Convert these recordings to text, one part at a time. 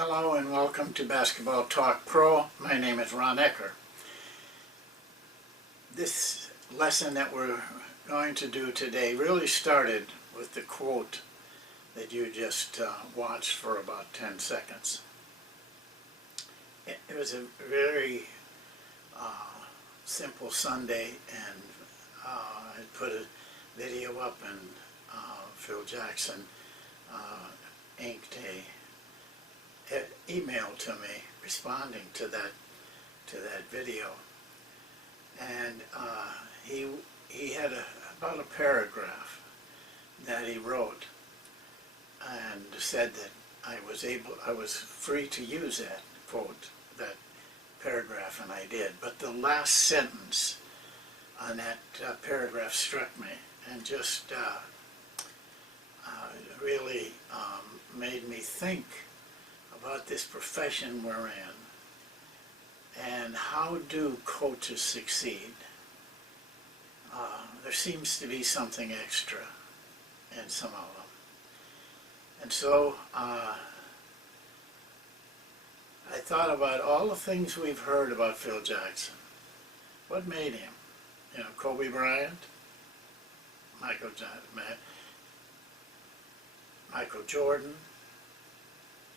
Hello and welcome to Basketball Talk Pro. My name is Ron Ecker. This lesson that we're going to do today really started with the quote that you just watched for about 10 seconds. It was a very simple Sunday, and I put a video up, and Phil Jackson inked an email to me responding to that video, and he had about a paragraph that he wrote and said that I was free to use that quote, that paragraph, and I did. But the last sentence on that paragraph struck me and just really made me think about this profession we're in and how do coaches succeed. There seems to be something extra in some of them. And so I thought about all the things we've heard about Phil Jackson. What made him? You know, Kobe Bryant, Michael Jordan,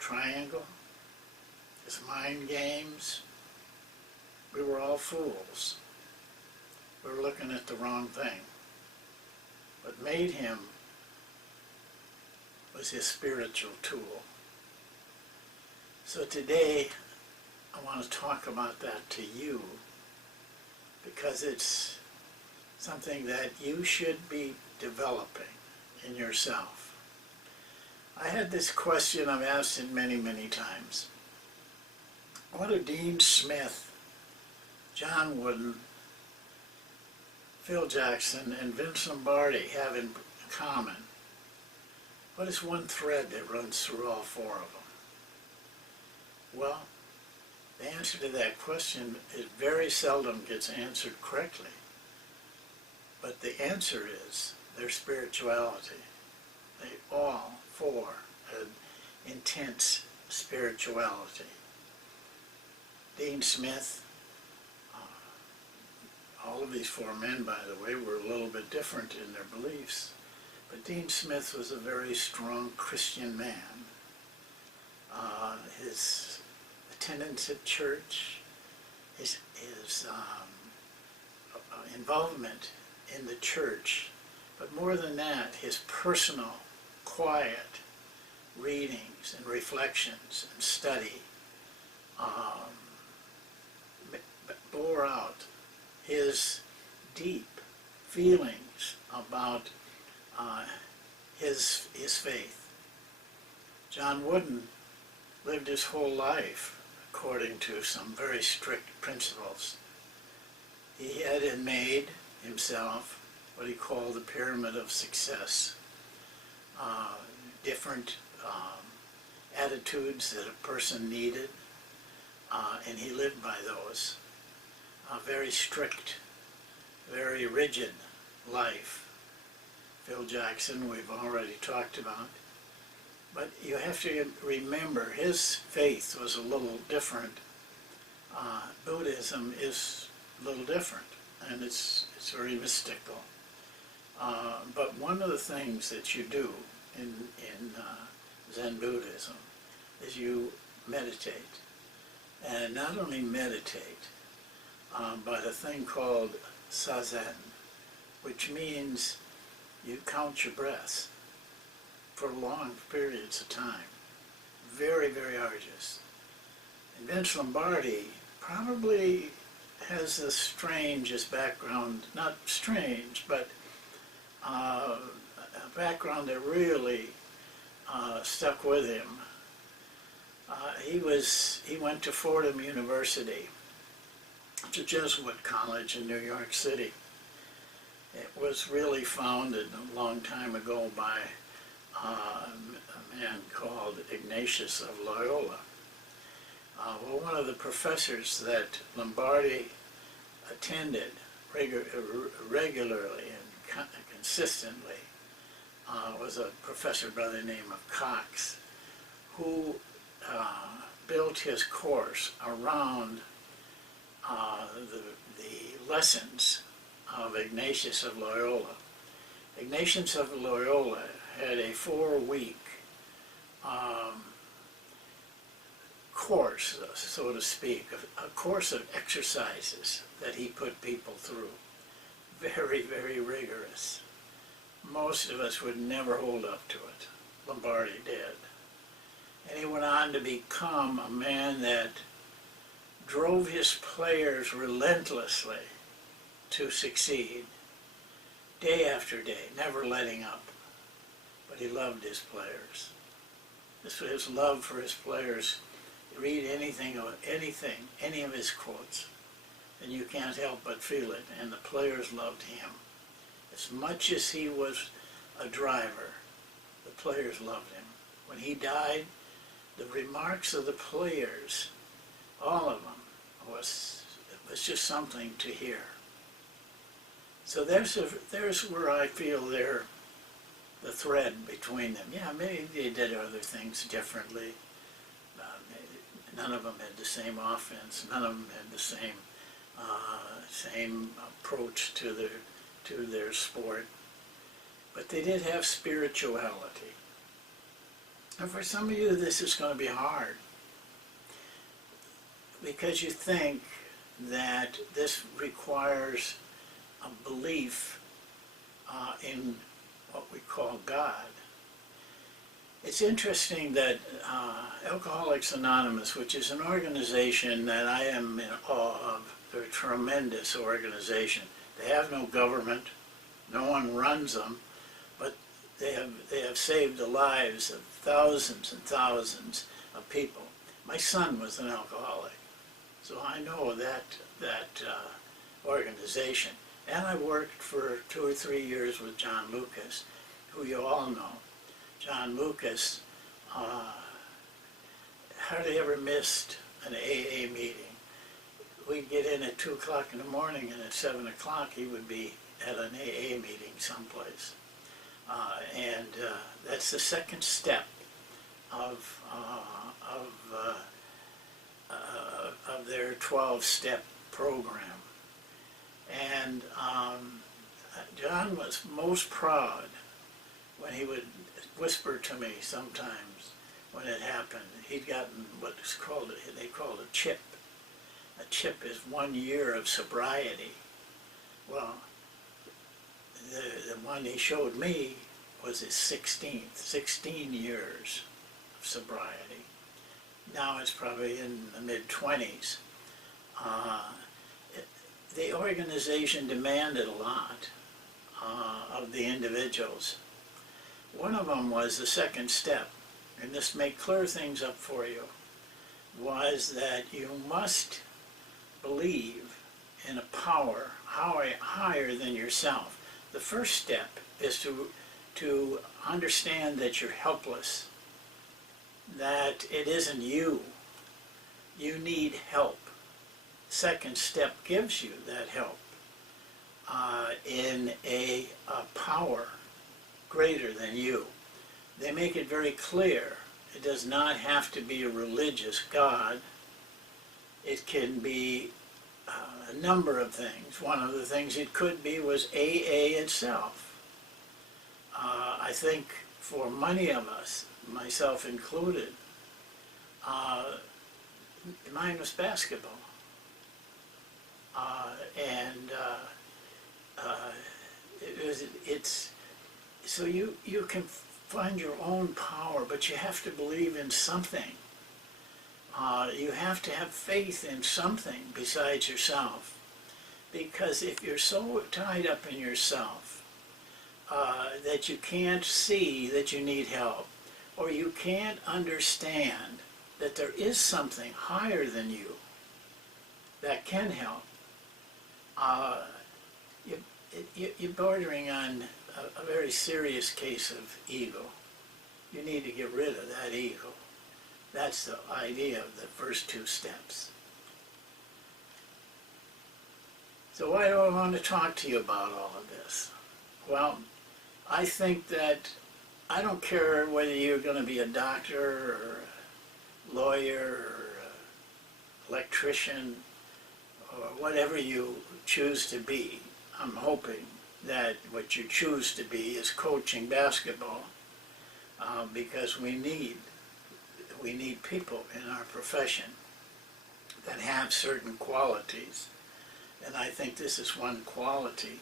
Triangle, his mind games. We were all fools. We were looking at the wrong thing. What made him was his spiritual tool. So today I want to talk about that to you, because it's something that you should be developing in yourself. I had this question, I've asked it many, many times. What do Dean Smith, John Wooden, Phil Jackson, and Vince Lombardi have in common? What is one thread that runs through all four of them? Well, the answer to that question is very seldom gets answered correctly. But the answer is their spirituality. They all four had intense spirituality. Dean Smith, all of these four men, by the way, were a little bit different in their beliefs. But Dean Smith was a very strong Christian man. His attendance at church, his involvement in the church, but more than that, his personal, quiet readings and reflections and study bore out his deep feelings about his faith. John Wooden lived his whole life according to some very strict principles. He had made himself what he called the pyramid of success. Different attitudes that a person needed, and he lived by those. A very strict, very rigid life. Phil Jackson, we've already talked about. But you have to remember, his faith was a little different. Buddhism is a little different, and it's very mystical. But one of the things that you do in Zen Buddhism is you meditate. And not only meditate, but a thing called Zazen, which means you count your breaths for long periods of time. Very, very arduous. And Vince Lombardi probably has the strangest background, not strange, but a background that really stuck with him. He went to Fordham University. It's a Jesuit college in New York City. It was really founded a long time ago by a man called Ignatius of Loyola. Well, one of the professors that Lombardi attended regularly and consistently was a professor by the name of Cox, who built his course around the lessons of Ignatius of Loyola. Ignatius of Loyola had a 4-week course, so to speak, a course of exercises that he put people through. Very, very rigorous. Most of us would never hold up to it. Lombardi did. And he went on to become a man that drove his players relentlessly to succeed, day after day, never letting up. But he loved his players. This was his love for his players. Read anything, any of his quotes, and you can't help but feel it. And the players loved him. As much as he was a driver, the players loved him. When he died, the remarks of the players, all of them, was just something to hear. So there's where I feel the thread between them. Yeah, maybe they did other things differently. None of them had the same offense. None of them had the same approach to their sport. But they did have spirituality. And for some of you, this is going to be hard, because you think that this requires a belief in what we call God. It's interesting that Alcoholics Anonymous, which is an organization that I am in awe of, they're a tremendous organization. They have no government, no one runs them, but they have saved the lives of thousands and thousands of people. My son was an alcoholic, so I know that organization. And I worked for 2 or 3 years with John Lucas, who you all know. John Lucas hardly ever missed an AA meeting. We'd get in at 2 o'clock in the morning, and at 7 o'clock he would be at an AA meeting someplace. And that's the second step of their 12-step program. And John was most proud when he would whisper to me sometimes when it happened. He'd gotten what is called, they called a chip. A chip is 1 year of sobriety. Well, the one he showed me was his 16th, 16 years of sobriety. Now it's probably in the mid-20s. The organization demanded a lot of the individuals. One of them was the second step, and this may clear things up for you, was that you must believe in a power higher than yourself. The first step is to understand that you're helpless, that it isn't you. You need help. Second step gives you that help in a power greater than you. They make it very clear. It does not have to be a religious God. It can be a number of things. One of the things it could be was AA itself. I think for many of us, myself included, mine was basketball. So you can find your own power, but you have to believe in something. You have to have faith in something besides yourself. Because if you're so tied up in yourself that you can't see that you need help, or you can't understand that there is something higher than you that can help, you're bordering on a very serious case of ego. You need to get rid of that ego. That's the idea of the first 2 steps. So why do I want to talk to you about all of this? Well, I think that I don't care whether you're going to be a doctor or a lawyer or electrician, or whatever you choose to be. I'm hoping that what you choose to be is coaching basketball, because we need people in our profession that have certain qualities. And I think this is one quality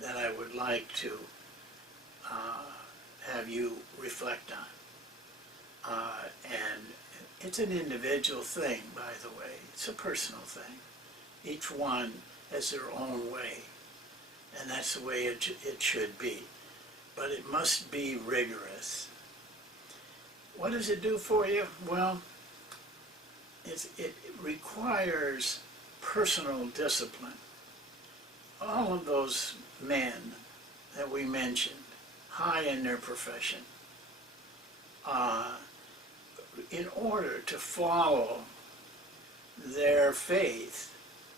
that I would like to have you reflect on. And it's an individual thing, by the way. It's a personal thing. Each one has their own way, and that's the way it should be. But it must be rigorous. What does it do for you? Well, it requires personal discipline. All of those men that we mentioned, high in their profession, in order to follow their faith,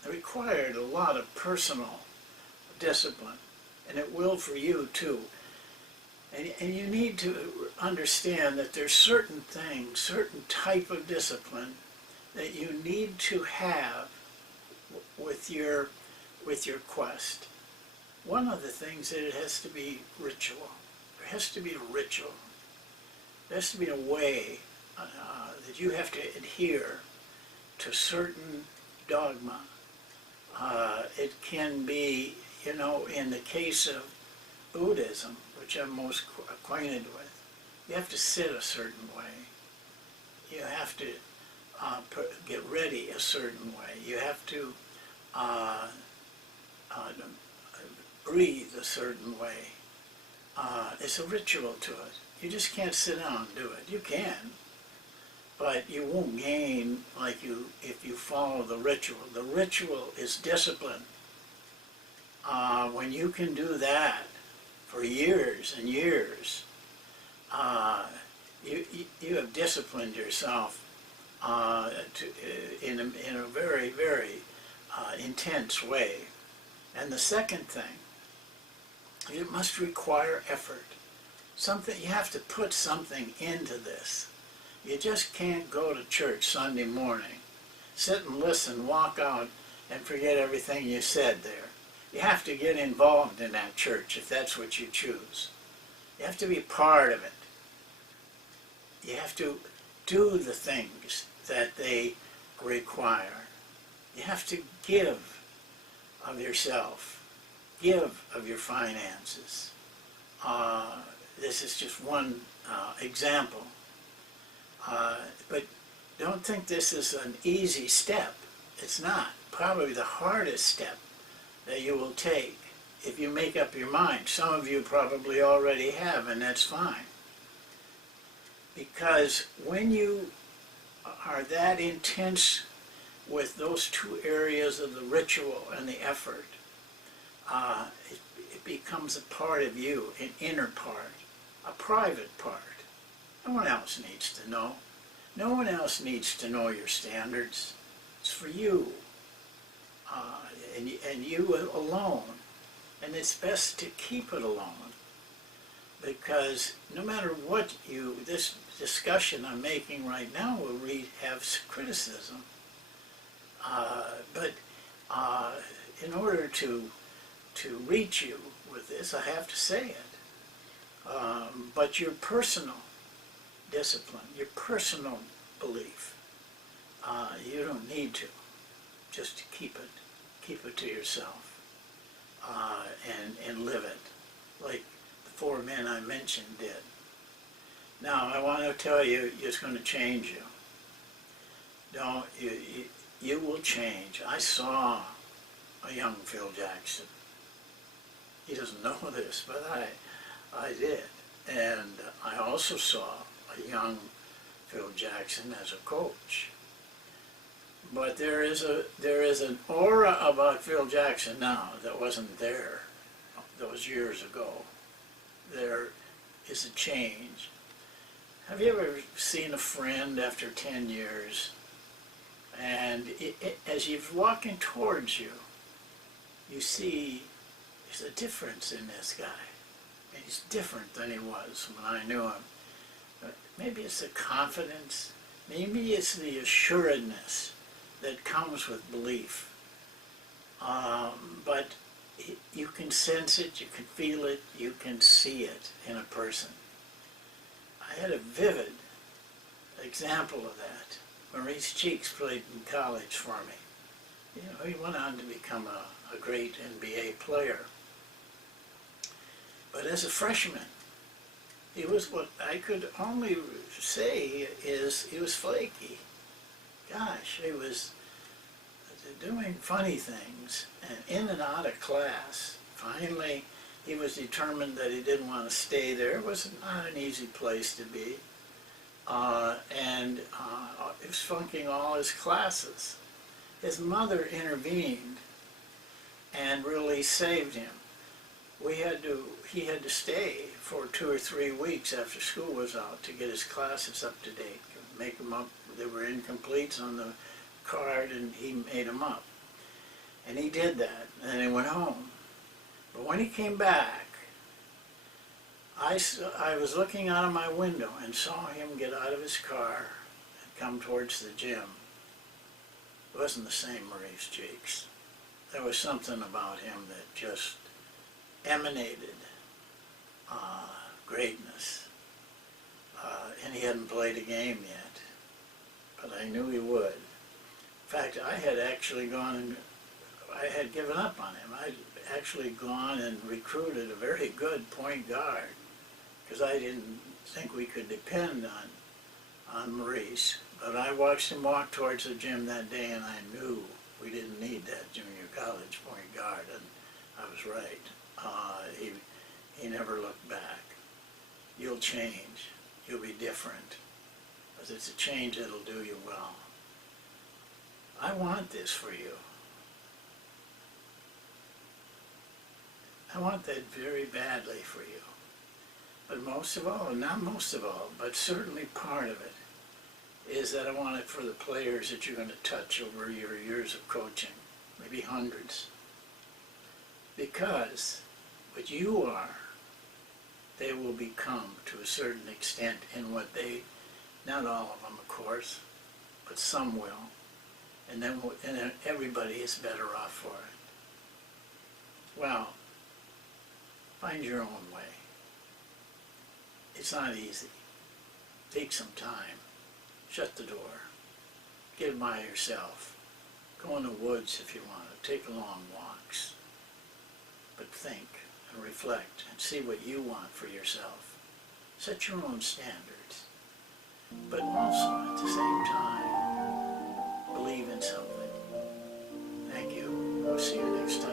required a lot of personal discipline, and it will for you too. And you need to understand that there's certain things, certain type of discipline that you need to have with your quest. One of the things that it has to be ritual. There has to be a ritual. There has to be a way that you have to adhere to certain dogma. It can be, in the case of Buddhism, which I'm most acquainted with, you have to sit a certain way. You have to get ready a certain way. You have to breathe a certain way. It's a ritual to it. You just can't sit down and do it. You can, but you won't gain if you follow the ritual. The ritual is discipline. When you can do that for years and years, you have disciplined yourself in a very, very intense way. And the second thing, it must require effort. You have to put something into this. You just can't go to church Sunday morning, sit and listen, walk out, and forget everything you said there. You have to get involved in that church if that's what you choose. You have to be part of it. You have to do the things that they require. You have to give of yourself, give of your finances. This is just one example. But don't think this is an easy step. It's not. Probably the hardest step that you will take if you make up your mind. Some of you probably already have, and that's fine. Because when you are that intense with those two areas of the ritual and the effort, it becomes a part of you, an inner part, a private part. No one else needs to know. No one else needs to know your standards. It's for you, and you alone. And it's best to keep it alone, because no matter what this discussion I'm making right now will have criticism. But in order to reach you with this, I have to say it. But your personal discipline, your personal belief, you don't need to. Just to keep it to yourself, and live it, like the four men I mentioned did. Now, I want to tell you, it's going to change you. No, you will change. I saw a young Phil Jackson. He doesn't know this, but I did. And I also saw a young Phil Jackson as a coach. But there is an aura about Phil Jackson now that wasn't there those years ago. There is a change. Have you ever seen a friend after 10 years, and as he's walking towards you, you see there's a difference in this guy. And he's different than he was when I knew him. But maybe it's the confidence, maybe it's the assuredness that comes with belief. But you can sense it, you can feel it, you can see it in a person. I had a vivid example of that. Maurice Cheeks played in college for me. You know, he went on to become a great NBA player. But as a freshman, he was what I could only say is he was flaky. Gosh, he was doing funny things and in and out of class. Finally, he was determined that he didn't want to stay there. It was not an easy place to be. He was flunking all his classes. His mother intervened and really saved him. He had to stay for 2 or 3 weeks after school was out to get his classes up to date, make them up. They were incompletes on the card, and he made them up. And he did that, and then he went home. But when he came back, I was looking out of my window and saw him get out of his car and come towards the gym. It wasn't the same Maurice Cheeks. There was something about him that just emanated greatness. And he hadn't played a game yet, but I knew he would. In fact, I had actually I had given up on him. I'd actually gone and recruited a very good point guard because I didn't think we could depend on Maurice. But I watched him walk towards the gym that day, and I knew we didn't need that junior college point guard, and I was right. He never looked back. You'll change. You'll be different. But it's a change that'll do you well. I want this for you. I want that very badly for you. But most of all, not most of all, but certainly part of it, is that I want it for the players that you're going to touch over your years of coaching, maybe hundreds. Because what you are, they will become to a certain extent in what they, not all of them of course, but some will. And then everybody is better off for it. Well, find your own way. It's not easy. Take some time. Shut the door. Get by yourself. Go in the woods if you want to. Take long walks. But think and reflect and see what you want for yourself. Set your own standards. But also, at the same time, believe in something. Thank you. We'll see you next time.